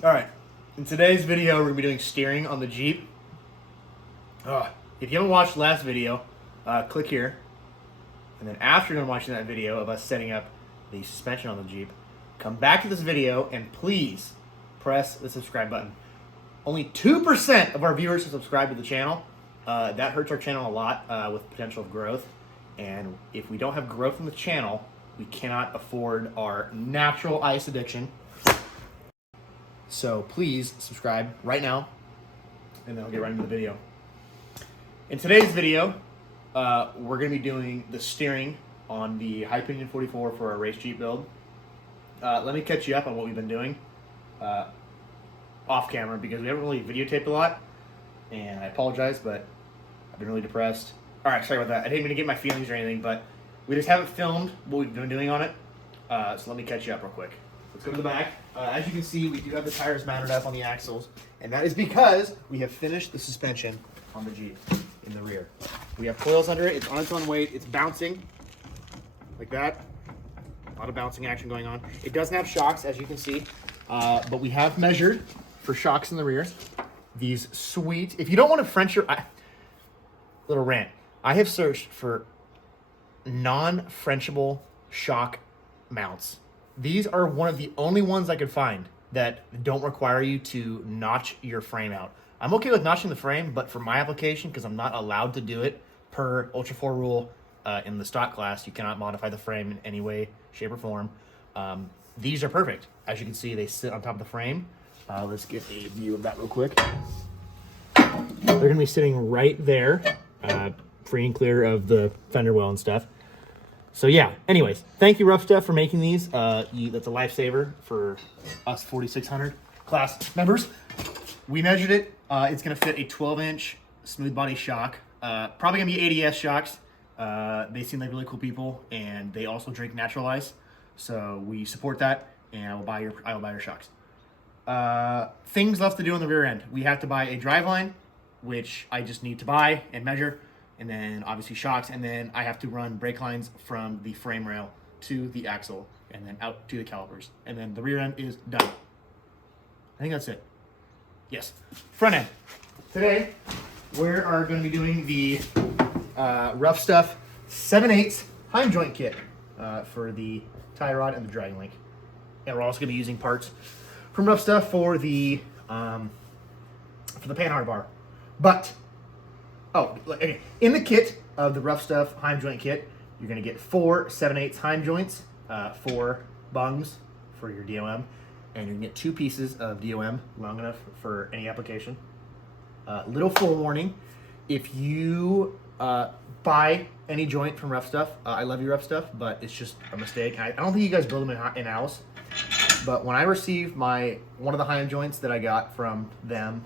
Alright, in today's video we're going to be doing steering on the Jeep. If you haven't watched the last video, click here. And then after you're done watching that video of us setting up the suspension on the Jeep, come back to this video and please press the subscribe button. Only 2% of our viewers have subscribed to the channel. That hurts our channel a lot with potential of growth. And if we don't have growth in the channel, we cannot afford our natural ice addiction. So please subscribe right now, and then I'll get right into the video. In today's video, we're going to be doing the steering on the High Pinion 44 for our race Jeep build. Let me catch you up on what we've been doing off camera because we haven't really videotaped a lot, and I apologize, but I've been really depressed. All right, sorry about that. I didn't mean to get my feelings or anything, but we just haven't filmed what we've been doing on it, so let me catch you up real quick. Let's go to the back. As you can see, we do have the tires mounted up on the axles, and that is because we have finished the suspension on the Jeep in the rear. We have coils under it. It's on its own weight. It's bouncing like that. A lot of bouncing action going on. It doesn't have shocks, as you can see, but we have measured for shocks in the rear. These sweet. If you don't want to French your... little rant. I have searched for non-Frenchable shock mounts. These are one of the only ones I could find that don't require you to notch your frame out. I'm okay with notching the frame, but for my application, because I'm not allowed to do it per Ultra 4 rule in the stock class, you cannot modify the frame in any way, shape, or form. These are perfect. As you can see, they sit on top of the frame. Let's get a view of that real quick. They're going to be sitting right there, free and clear of the fender well and stuff. So yeah, anyways, thank you Ruffstuff for making these. That's a lifesaver for us 4600 class members. We measured it. It's going to fit a 12-inch smooth body shock. Probably going to be ADS shocks. They seem like really cool people, and they also drink natural ice. So we support that, and I will buy your shocks. Things left to do on the rear end. We have to buy a driveline, which I just need to buy and measure. And then obviously shocks, and then I have to run brake lines from the frame rail to the axle and then out to the calipers. And then the rear end is done. I think that's it. Yes. Front end. Today, we are going to be doing the Ruffstuff 7/8 Heim joint kit for the tie rod and the dragging link. And we're also going to be using parts from Ruffstuff for the panhard bar. But okay. In the kit of the Ruffstuff Heim joint kit, you're going to get 4 7/8 Heim joints, 4 bungs for your DOM, and you're going to get 2 pieces of DOM long enough for any application. Little forewarning, if you buy any joint from Ruffstuff, I love you Ruffstuff, but it's just a mistake. I don't think you guys build them in-house, but when I received one of the Heim joints that I got from them,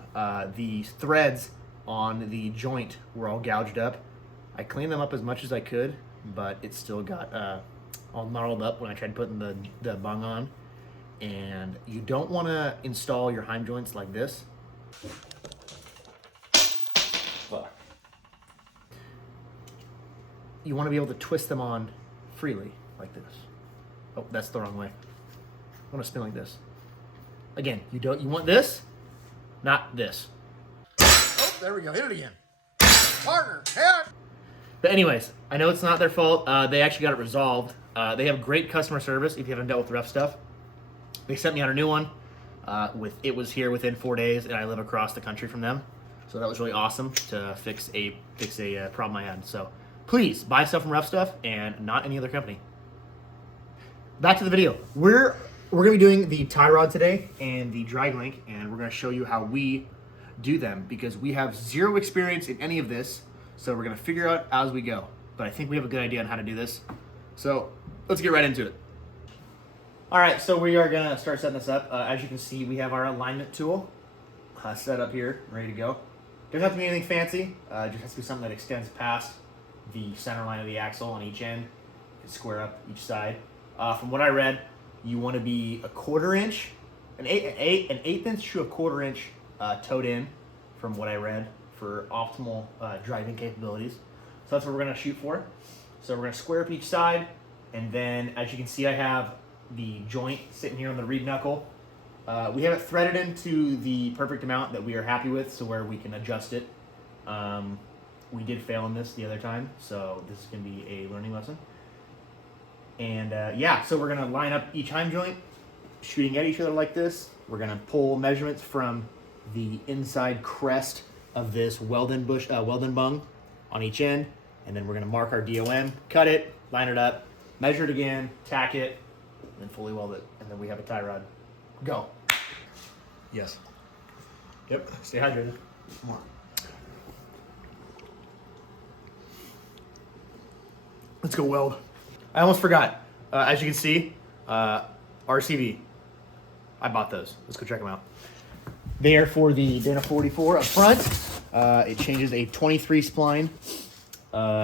the threads on the joint were all gouged up. I cleaned them up as much as I could, but it still got all gnarled up when I tried putting the bung on. And you don't want to install your Heim joints like this. You want to be able to twist them on freely like this. Oh, that's the wrong way. I want to spin like this. Again, you want this, not this. There we go. Hit it again. Partner, hit! But anyways, I know it's not their fault. They actually got it resolved. They have great customer service if you haven't dealt with Ruffstuff. They sent me on a new one. It was here within 4 days, and I live across the country from them. So that was really awesome to fix a problem I had. So please buy stuff from Ruffstuff and not any other company. Back to the video. We're going to be doing the tie rod today and the drag link, and we're going to show you how we do them because we have zero experience in any of this, so we're going to figure out as we go. But I think we have a good idea on how to do this, so let's get right into it. All right, so we are going to start setting this up. As you can see, we have our alignment tool set up here, ready to go. Doesn't have to be anything fancy, just has to be something that extends past the center line of the axle on each end. You can square up each side. From what I read, you want to be a 1/4 inch, an eighth inch to a 1/4 inch towed in, from what I read, for optimal driving capabilities. So that's what we're going to shoot for. So we're going to square up each side, and then as you can see, I have the joint sitting here on the reed knuckle, We have it threaded into the perfect amount that we are happy with, so where we can adjust it. We did fail in this the other time, so this is going to be a learning lesson. And yeah, so we're going to line up each heim joint, shooting at each other like this. We're going to pull measurements from the inside crest of this Welding bung on each end, and then we're going to mark our DOM, cut it, line it up, measure it again, tack it, and then fully weld it, and then we have a tie rod. Go. Yes. Yep. Stay hydrated. Come on. Let's go weld. I almost forgot. As you can see, RCV. I bought those. Let's go check them out. They are for the Dana 44 up front. It changes a 23 spline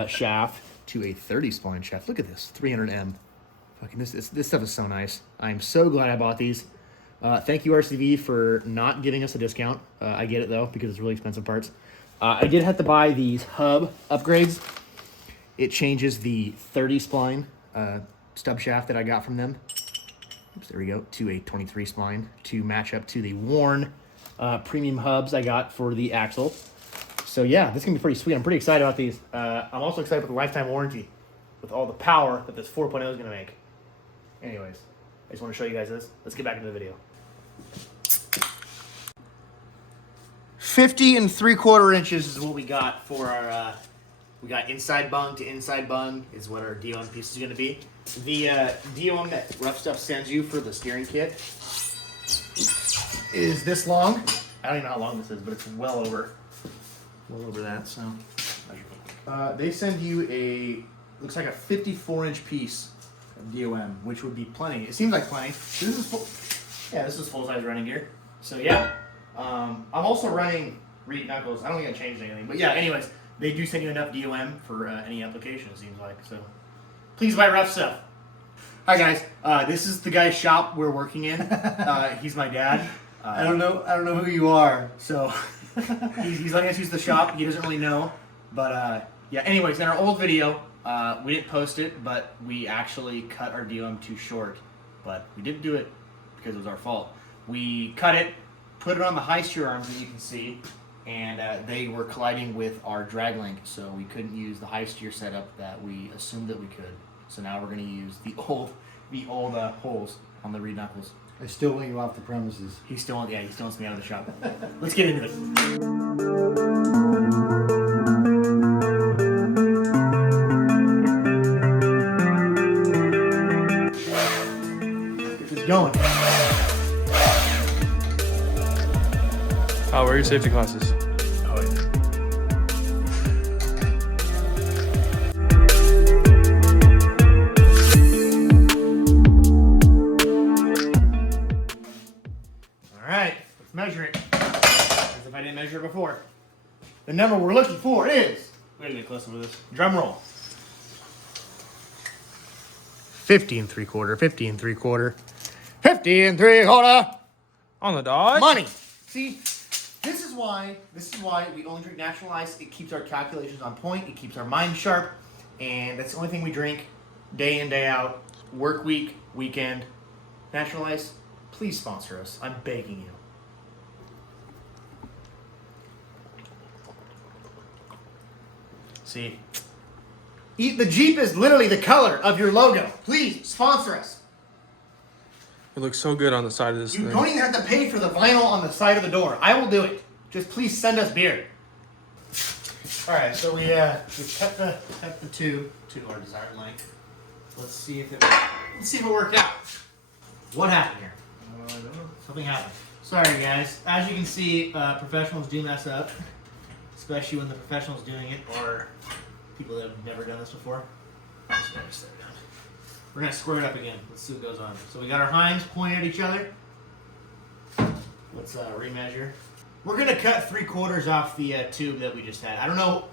shaft to a 30 spline shaft. Look at this, 300M. Fucking this stuff is so nice. I'm so glad I bought these. Thank you, RCV, for not giving us a discount. I get it though, because it's really expensive parts. I did have to buy these hub upgrades. It changes the 30 spline stub shaft that I got from them. Oops, there we go, to a 23 spline to match up to the worn premium hubs I got for the axle. So yeah, this is gonna be pretty sweet. I'm pretty excited about these. I'm also excited about the lifetime warranty with all the power that this 4.0 is gonna make. Anyways, I just want to show you guys this. Let's get back into the video. 50 3/4 inches is what we got for our, we got inside bung to inside bung is what our DOM piece is going to be. The DOM that Ruffstuff sends you for the steering kit is this long. I don't even know how long this is, but it's well over that. So they send you a, looks like a 54-inch piece of DOM, which would be plenty. It seems like plenty. This is full, yeah, this is full-size running gear. So yeah. I'm also running reed knuckles. I don't think I changed anything. But yeah, anyways, they do send you enough DOM for any application, it seems like. So please buy Ruffstuff. Hi guys. This is the guy's shop we're working in. He's my dad. I don't know who you are. So he's letting us use the shop. He doesn't really know. But yeah, anyways, in our old video, we didn't post it, but we actually cut our DOM too short. But we didn't do it because it was our fault. We cut it, put it on the high steer arms that you can see, and they were colliding with our drag link, so we couldn't use the high steer setup that we assumed that we could. So now we're going to use the old holes on the reed knuckles. I still want you off the premises. He still wants me out of the shop. Let's get into it. Get this going. Oh, where are your safety glasses? Oh, yeah. All right, let's measure it. As if I didn't measure it before. The number we're looking for is, we gotta get closer with this. Drum roll. 50 3/4, 50 3/4, 50 3/4. On the dot? Money. See, this is why we only drink natural ice. It keeps our calculations on point. It keeps our mind sharp, and that's the only thing we drink day in, day out, work week, weekend. Natural ice, please sponsor us. I'm begging you. See, the Jeep is literally the color of your logo. Please sponsor us. It looks so good on the side of this You thing. don't even have to pay for the vinyl on the side of the door. I will do it. Just please send us beer. All right, so we cut the tube to our desired length. Let's see if it worked out. What happened here? I don't know. Something happened. Sorry guys. As you can see, professionals do mess up, especially when the professional's doing it or people that have never done this before. We're gonna square it up again. Let's see what goes on. So we got our heims pointed at each other. Let's remeasure. We're gonna cut 3/4 off the tube that we just had. I don't know.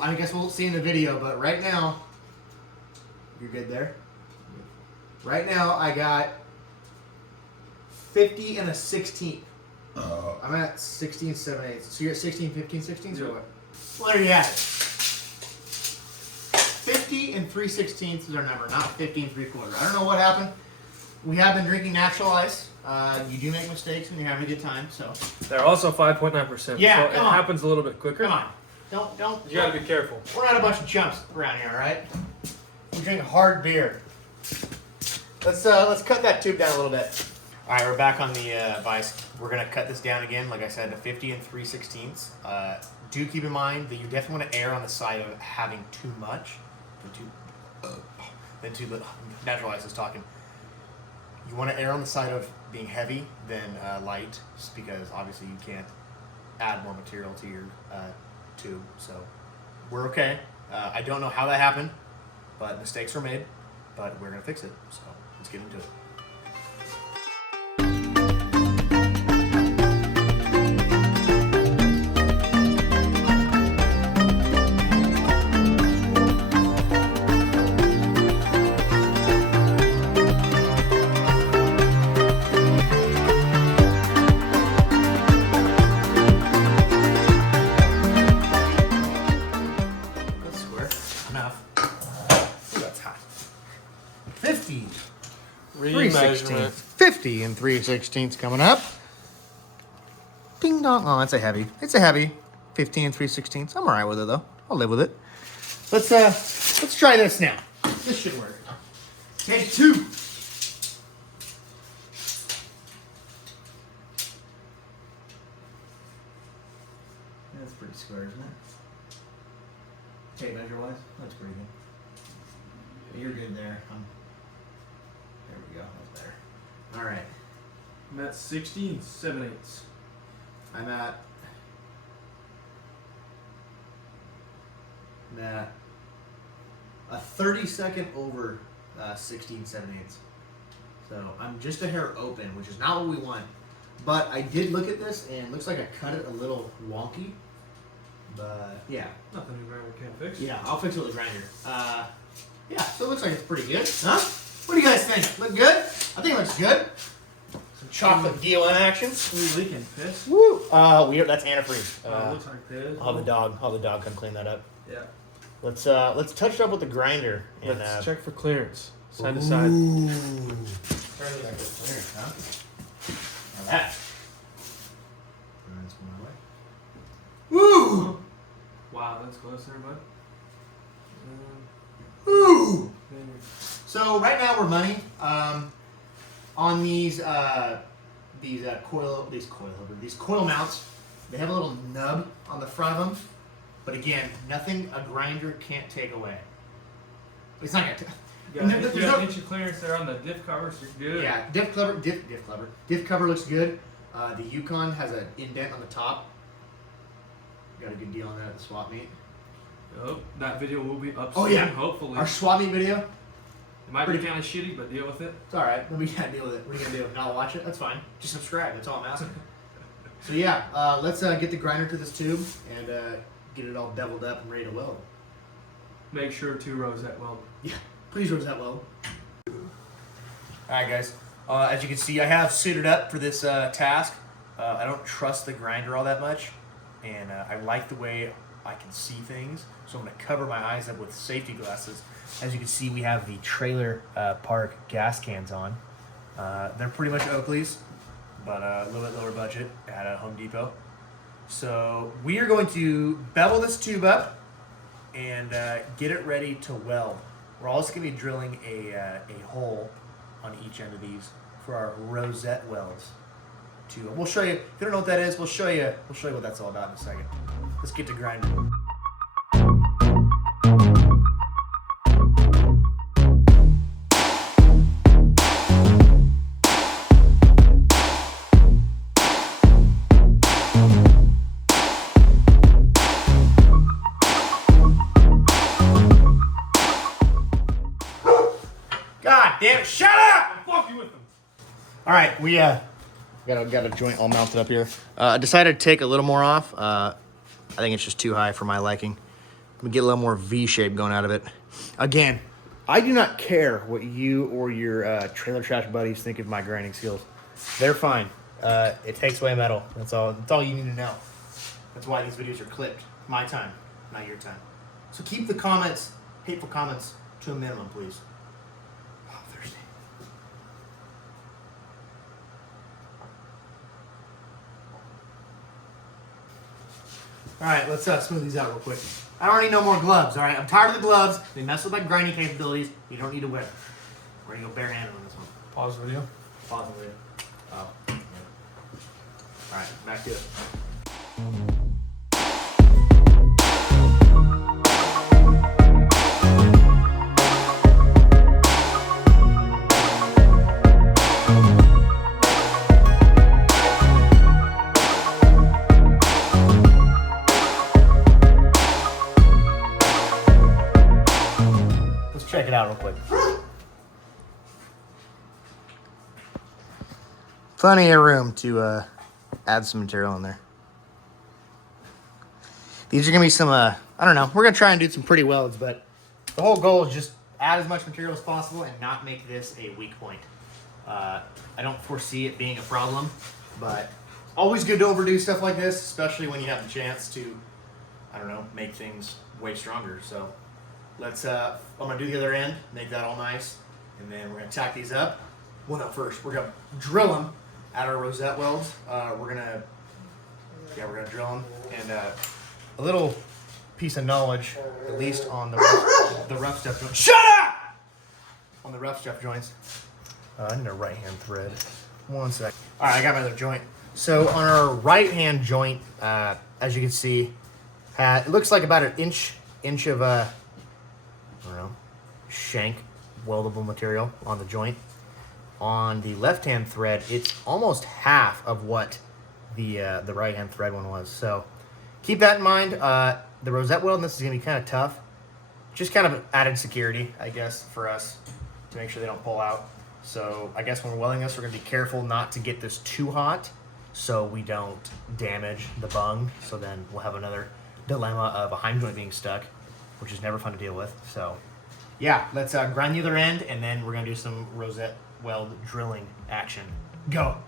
I guess we'll see in the video, but right now, you're good there. Right now, I got 50 and a 16th. I'm at 16 7/8. So you're at 16 15 16ths or what? Well, there you have it. 50 and 3/16 is our number, not 50 and 3/4. I don't know what happened. we have been drinking natural ice. You do make mistakes when you're having a good time, so. They're also 5.9%. Yeah, so it come on. happens a little bit quicker. Come on. Don't. You gotta be careful. We're not a bunch of chumps around here, all right? We drink hard beer. Let's cut that tube down a little bit. All right, we're back on the vise. We're gonna cut this down again, like I said, to 50 and 3/16. Do keep in mind that you definitely want to err on the side of having too much, than too little. Natural ice is talking. You want to err on the side of being heavy than light, just because obviously you can't add more material to your tube. So we're okay. I don't know how that happened, but mistakes were made. But we're gonna fix it. So let's get into it. That's square. Enough. Ooh, that's hot. 50. 3/16. 50 and 3/16 coming up. Ding dong. Oh, that's a heavy. It's a heavy. 15 and 3/16. I'm alright with it though. I'll live with it. Let's try this now. This should work. Take 2. That's pretty square, isn't it? Tape measure wise, that's pretty good. You're good there. There we go. That's better. All right. I'm at 16 7/8. I'm at a 30-second over 16 7/8. So I'm just a hair open, which is not what we want. But I did look at this and it looks like I cut it a little wonky. But yeah. Nothing new grinder can't fix. Yeah, I'll fix it with a grinder. Yeah, so it looks like it's pretty good. Huh? What do you guys think? Look good? I think it looks good. Some chocolate deal in action. We leaking piss. Woo! That's antifreeze. It looks like piss. I'll have the dog come clean that up. Yeah. Let's touch it up with the grinder and Let's check for clearance. Side to side. Ooh. Fairly like good clearance, huh? Now that. That's my way. Woo! Wow, that's close there, bud. Woo! So right now we're money on these coil mounts. They have a little nub on the front of them, but again, nothing a grinder can't take away. It's not gonna. You got an inch of clearance there on the diff cover, so you're good. Yeah, diff cover looks good. The Yukon has an indent on the top. Got a good deal on that at the swap meet. Oh, that video will be up Oh, soon, yeah. hopefully. Our swap meet video. It might be kind of shitty, but deal with it. It's all right. We gotta deal with it. What are you gonna do? Not watch it? That's fine. Just subscribe. That's all I'm asking. So yeah, let's get the grinder to this tube and get it all beveled up and ready to weld. Make sure to Rosette Weld. Yeah, please Rosette Weld. All right, guys. As you can see, I have suited up for this task. I don't trust the grinder all that much, and I like the way I can see things, so I'm going to cover my eyes up with safety glasses. As you can see, we have the trailer park gas cans on. They're pretty much Oakley's, but a little bit lower budget at Home Depot. So we are going to bevel this tube up and get it ready to weld. We're also going to be drilling a hole on each end of these for our Rosette welds. We'll show you. If you don't know what that is, we'll show you what that's all about in a second. Let's get to grinding. God damn it! Shut up! Fuck you with them. All right, we got a joint all mounted up here. I decided to take a little more off. I think it's just too high for my liking. I'm gonna get a little more V shape going out of it. Again, I do not care what you or your trailer trash buddies think of my grinding skills. They're fine. It takes away metal. That's all you need to know. That's why these videos are clipped. My time, not your time. So keep the comments, hateful comments, to a minimum, please. Oh, I'm thirsty. All right, let's smooth these out real quick. I don't need no more gloves, all right? I'm tired of the gloves. They mess with my grinding capabilities. You don't need to wear them. We're going to go barehanded on this one. Pause video. Pause the video. Oh. Yeah. All right, back to it. Check it out real quick. Plenty of room to add some material in there. These are gonna be some, I don't know, we're gonna try and do some pretty welds, but the whole goal is just add as much material as possible and not make this a weak point. I don't foresee it being a problem, but always good to overdo stuff like this, especially when you have the chance to, I don't know, make things way stronger. So let's, I'm gonna do the other end, make that all nice, and then we're gonna tack these up. Well, no, first, we're gonna drill them at our Rosette welds. We're gonna drill them. And a little piece of knowledge, at least on the Ruffstuff joints. Shut up! On the Ruffstuff joints. I need a right hand thread. 1 sec. All right, I got my other joint. So on our right hand joint, as you can see, it looks like about an inch of I don't know, shank weldable material on the joint. On the left-hand thread, it's almost half of what the right-hand thread one was. So keep that in mind. The Rosette Weld, this is going to be kind of tough. Just kind of added security, I guess, for us to make sure they don't pull out. So I guess when we're welding this, we're going to be careful not to get this too hot so we don't damage the bung. So then we'll have another dilemma of a heim joint being stuck, which is never fun to deal with. So yeah, let's grind the other end, and then we're going to do some Rosette Weld drilling action. Go.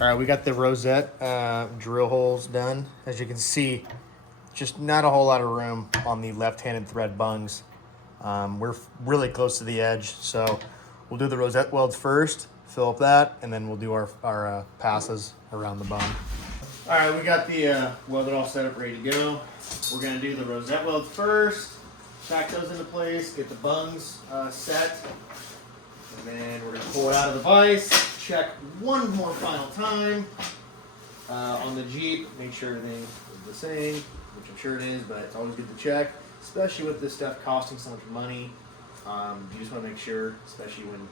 All right, we got the Rosette drill holes done. As you can see, just not a whole lot of room on the left-handed thread bungs. We're really close to the edge, so we'll do the Rosette welds first, fill up that, and then we'll do our passes around the bung. All right, we got the welder all set up, ready to go. We're gonna do the Rosette welds first, tack those into place, get the bungs set, and then we're gonna pull it out of the vise. Check one more final time on the Jeep, make sure everything is the same, which I'm sure it is, but it's always good to check, especially with this stuff costing so much money. You just want to make sure, especially when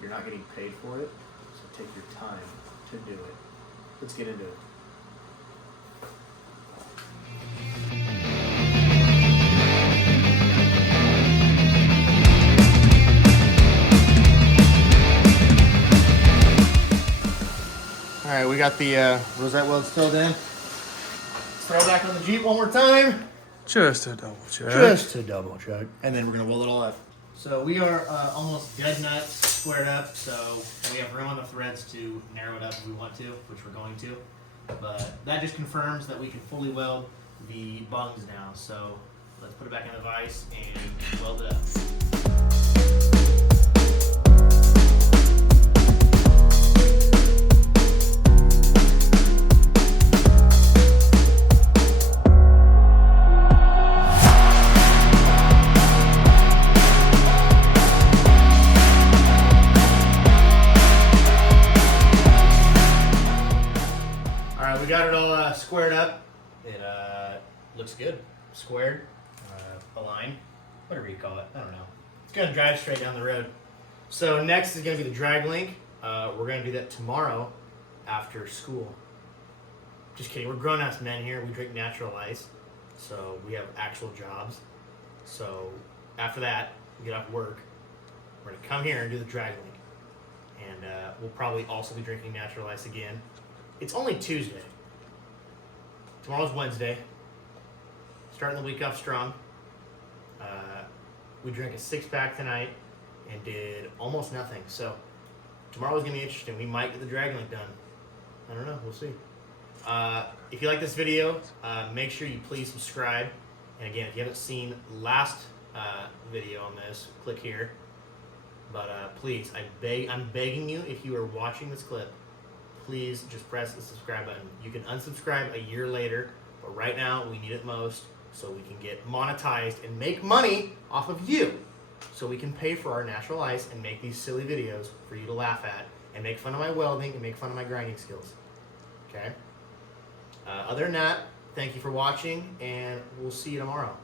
you're not getting paid for it, so take your time to do it. Let's get into it. All right, we got the Rosette Weld filled in. Let's throw it back on the Jeep one more time. Just a double check. Just to double check. And then we're gonna weld it all up. So we are almost dead nuts squared up, so we have room on the threads to narrow it up if we want to, which we're going to. But that just confirms that we can fully weld the bungs now. So let's put it back in the vise and weld it up. We got it all squared up. It looks good. Squared, aligned, whatever you call it. I don't know. It's going to drive straight down the road. So next is going to be the drag link. We're going to do that tomorrow after school. Just kidding. We're grown-ass men here. We drink natural ice. So we have actual jobs. So after that, we get off work. We're going to come here and do the drag link. And we'll probably also be drinking natural ice again. It's only Tuesday. Tomorrow's Wednesday. Starting the week off strong. We drank a 6-pack tonight and did almost nothing. So tomorrow's going to be interesting. We might get the drag link done. I don't know. We'll see. If you like this video, make sure you please subscribe. And again, if you haven't seen last video on this, click here. But please, I'm begging you, if you are watching this clip, please just press the subscribe button. You can unsubscribe a year later, but right now we need it most so we can get monetized and make money off of you. So we can pay for our natural ice and make these silly videos for you to laugh at and make fun of my welding and make fun of my grinding skills. Okay? Other than that, thank you for watching, and we'll see you tomorrow.